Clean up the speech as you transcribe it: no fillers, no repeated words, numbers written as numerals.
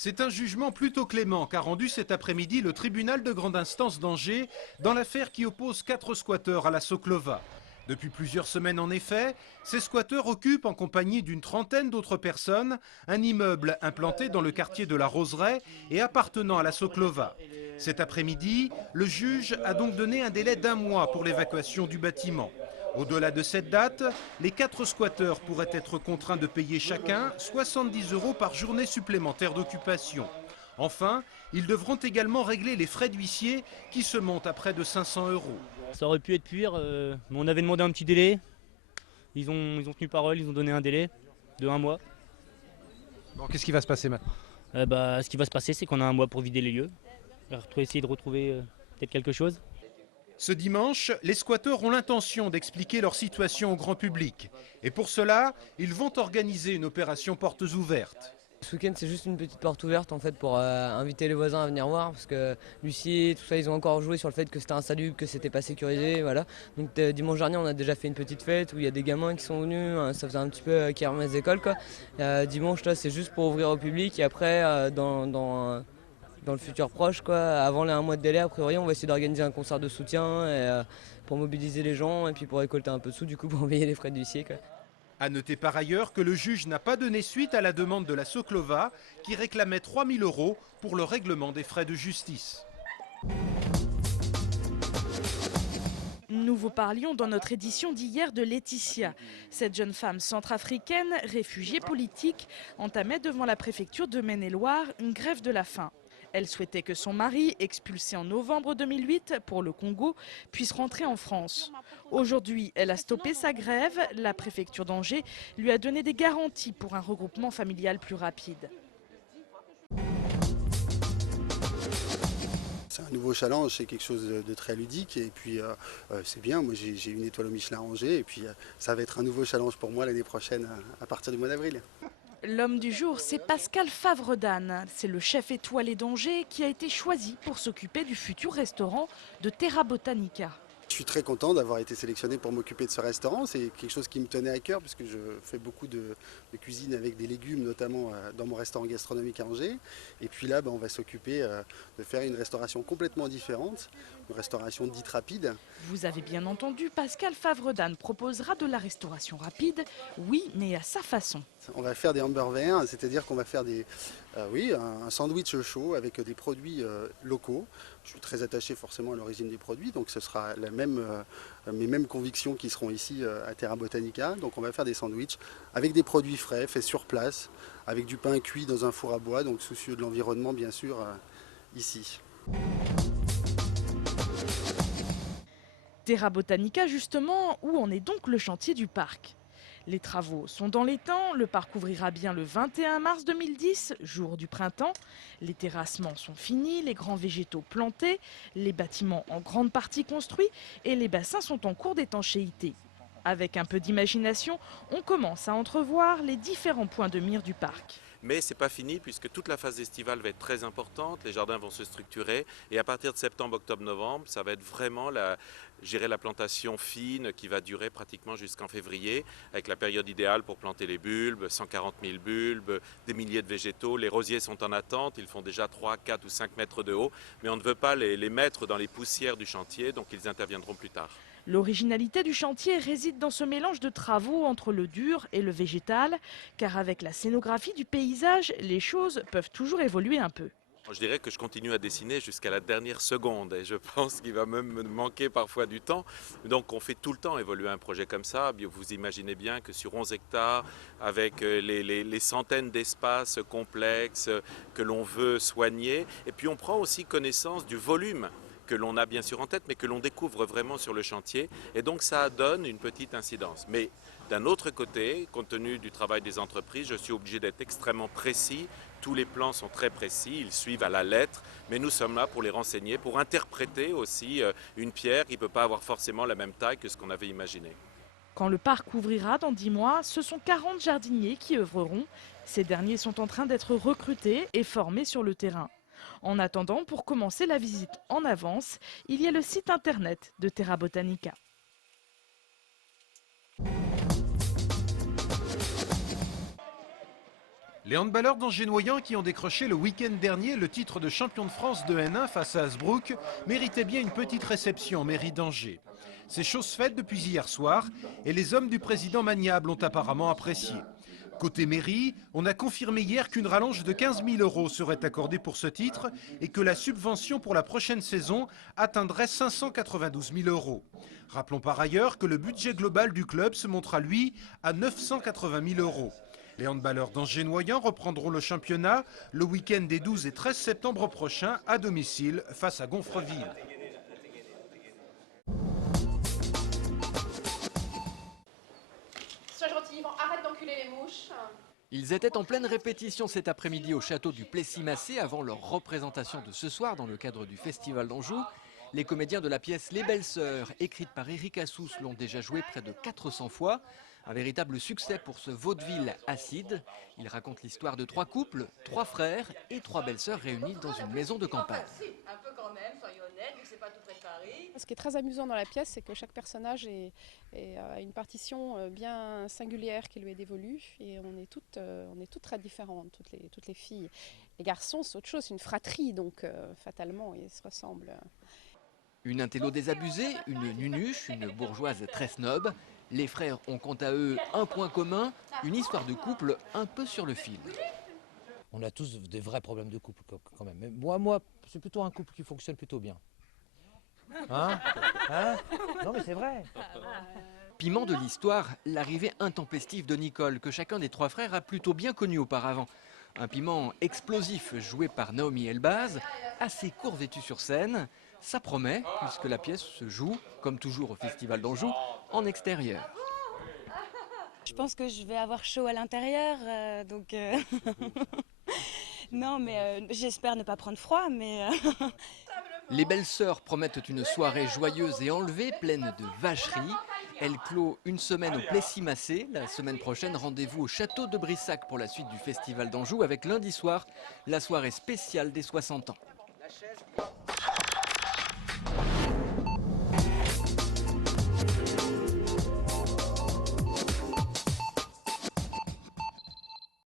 C'est un jugement plutôt clément qu'a rendu cet après-midi le tribunal de grande instance d'Angers dans l'affaire qui oppose 4 squatteurs à la Soclova. Depuis plusieurs semaines en effet, ces squatteurs occupent en compagnie d'une trentaine d'autres personnes un immeuble implanté dans le quartier de la Roseraie et appartenant à la Soclova. Cet après-midi, le juge a donc donné un délai d'1 mois pour l'évacuation du bâtiment. Au-delà de cette date, les 4 squatteurs pourraient être contraints de payer chacun 70 € par journée supplémentaire d'occupation. Enfin, ils devront également régler les frais d'huissier qui se montent à près de 500 €. Ça aurait pu être pire, mais on avait demandé un petit délai. Ils ont tenu parole, ils ont donné un délai de 1 mois. Bon, qu'est-ce qui va se passer maintenant? Ce qui va se passer, c'est qu'on a 1 mois pour vider les lieux. On va essayer de retrouver peut-être quelque chose. Ce dimanche, les squatteurs ont l'intention d'expliquer leur situation au grand public. Et pour cela, ils vont organiser une opération portes ouvertes. Ce week-end, c'est juste une petite porte ouverte en fait pour inviter les voisins à venir voir parce que l'huissier, tout ça, ils ont encore joué sur le fait que c'était insalubre, que c'était pas sécurisé, voilà. Donc dimanche dernier, on a déjà fait une petite fête où il y a des gamins qui sont venus, ça faisait un petit peu kermesse d'école quoi. Dimanche là, c'est juste pour ouvrir au public et après dans le futur proche quoi, avant les 1 mois de délai, a priori, on va essayer d'organiser un concert de soutien et, pour mobiliser les gens et puis pour récolter un peu de sous du coup pour payer les frais d'huissier quoi. À noter par ailleurs que le juge n'a pas donné suite à la demande de la Soclova qui réclamait 3 000 € pour le règlement des frais de justice. Nous vous parlions dans notre édition d'hier de Laetitia. Cette jeune femme centrafricaine, réfugiée politique, entamait devant la préfecture de Maine-et-Loire une grève de la faim. Elle souhaitait que son mari, expulsé en novembre 2008 pour le Congo, puisse rentrer en France. Aujourd'hui, elle a stoppé sa grève. La préfecture d'Angers lui a donné des garanties pour un regroupement familial plus rapide. C'est un nouveau challenge, c'est quelque chose de très ludique et puis c'est bien. Moi j'ai une étoile au Michelin à Angers et puis ça va être un nouveau challenge pour moi l'année prochaine à partir du mois d'avril. L'homme du jour, c'est Pascal Favredane. C'est le chef étoilé d'Angers qui a été choisi pour s'occuper du futur restaurant de Terra Botanica. Je suis très content d'avoir été sélectionné pour m'occuper de ce restaurant. C'est quelque chose qui me tenait à cœur puisque je fais beaucoup de cuisine avec des légumes, notamment dans mon restaurant gastronomique à Angers. Et puis là, on va s'occuper de faire une restauration complètement différente, une restauration dite rapide. Vous avez bien entendu, Pascal Favredane proposera de la restauration rapide, oui, mais à sa façon. On va faire des hamburgers, c'est-à-dire qu'on va faire un sandwich chaud avec des produits locaux. Je suis très attaché forcément à l'origine des produits, donc ce sera mes mêmes convictions qui seront ici à Terra Botanica. Donc on va faire des sandwichs avec des produits frais, faits sur place, avec du pain cuit dans un four à bois, donc soucieux de l'environnement bien sûr ici. Terra Botanica justement, où en est donc le chantier du parc ? Les travaux sont dans les temps, le parc ouvrira bien le 21 mars 2010, jour du printemps. Les terrassements sont finis, les grands végétaux plantés, les bâtiments en grande partie construits et les bassins sont en cours d'étanchéité. Avec un peu d'imagination, on commence à entrevoir les différents points de mire du parc. Mais ce n'est pas fini puisque toute la phase estivale va être très importante, les jardins vont se structurer et à partir de septembre, octobre, novembre, ça va être vraiment la plantation fine qui va durer pratiquement jusqu'en février avec la période idéale pour planter les bulbes, 140 000 bulbes, des milliers de végétaux. Les rosiers sont en attente, ils font déjà 3, 4 ou 5 mètres de haut, mais on ne veut pas les mettre dans les poussières du chantier, donc ils interviendront plus tard. L'originalité du chantier réside dans ce mélange de travaux entre le dur et le végétal, car avec la scénographie du paysage, les choses peuvent toujours évoluer un peu. Je dirais que je continue à dessiner jusqu'à la dernière seconde et je pense qu'il va même me manquer parfois du temps. Donc on fait tout le temps évoluer un projet comme ça. Vous imaginez bien que sur 11 hectares, avec les centaines d'espaces complexes que l'on veut soigner, et puis on prend aussi connaissance du volume que l'on a bien sûr en tête, mais que l'on découvre vraiment sur le chantier. Et donc ça donne une petite incidence. Mais d'un autre côté, compte tenu du travail des entreprises, je suis obligé d'être extrêmement précis. Tous les plans sont très précis, ils suivent à la lettre, mais nous sommes là pour les renseigner, pour interpréter aussi une pierre qui ne peut pas avoir forcément la même taille que ce qu'on avait imaginé. Quand le parc ouvrira dans 10 mois, ce sont 40 jardiniers qui œuvreront. Ces derniers sont en train d'être recrutés et formés sur le terrain. En attendant, pour commencer la visite en avance, il y a le site internet de Terra Botanica. Les handballeurs d'Angers-Noyant qui ont décroché le week-end dernier le titre de champion de France de N1 face à Hasbrook méritaient bien une petite réception en mairie d'Angers. C'est chose faite depuis hier soir et les hommes du président Maniable ont apparemment apprécié. Côté mairie, on a confirmé hier qu'une rallonge de 15 000 € serait accordée pour ce titre et que la subvention pour la prochaine saison atteindrait 592 000 €. Rappelons par ailleurs que le budget global du club se montera, lui, à 980 000 €. Les handballeurs d'Angers-Noyant reprendront le championnat le week-end des 12 et 13 septembre prochains à domicile face à Gonfreville. Sois gentil, Yvan, arrête d'enculer les mouches. Ils étaient en pleine répétition cet après-midi au château du Plessis-Massé avant leur représentation de ce soir dans le cadre du Festival d'Anjou. Les comédiens de la pièce Les Belles Sœurs, écrite par Éric Assous, l'ont déjà joué près de 400 fois. Un véritable succès pour ce vaudeville acide. Il raconte l'histoire de 3 couples, 3 frères et 3 belles-sœurs réunies dans une maison de campagne. Un peu quand même, soyez honnête, c'est pas tout près de Paris. Ce qui est très amusant dans la pièce, c'est que chaque personnage a une partition bien singulière qui lui est dévolue et on est toutes très différentes, toutes les filles. Les garçons, c'est autre chose, c'est une fratrie, donc fatalement, ils se ressemblent. Une intello désabusée, une nunuche, une bourgeoise très snob. Les frères ont quant à eux un point commun, une histoire de couple un peu sur le fil. On a tous des vrais problèmes de couple quand même. Mais moi, c'est plutôt un couple qui fonctionne plutôt bien. Hein? Non mais c'est vrai. Piment de l'histoire, l'arrivée intempestive de Nicole, que chacun des 3 frères a plutôt bien connu auparavant. Un piment explosif joué par Naomi Elbaz, assez court vêtu sur scène. Ça promet, puisque la pièce se joue, comme toujours au Festival d'Anjou, en extérieur. Je pense que je vais avoir chaud à l'intérieur, donc... Non, mais j'espère ne pas prendre froid, mais... Les Belles Sœurs promettent une soirée joyeuse et enlevée, pleine de vacheries. Elle clôt une semaine au Plessis-Massé. La semaine prochaine, rendez-vous au château de Brissac pour la suite du Festival d'Anjou, avec lundi soir, la soirée spéciale des 60 ans.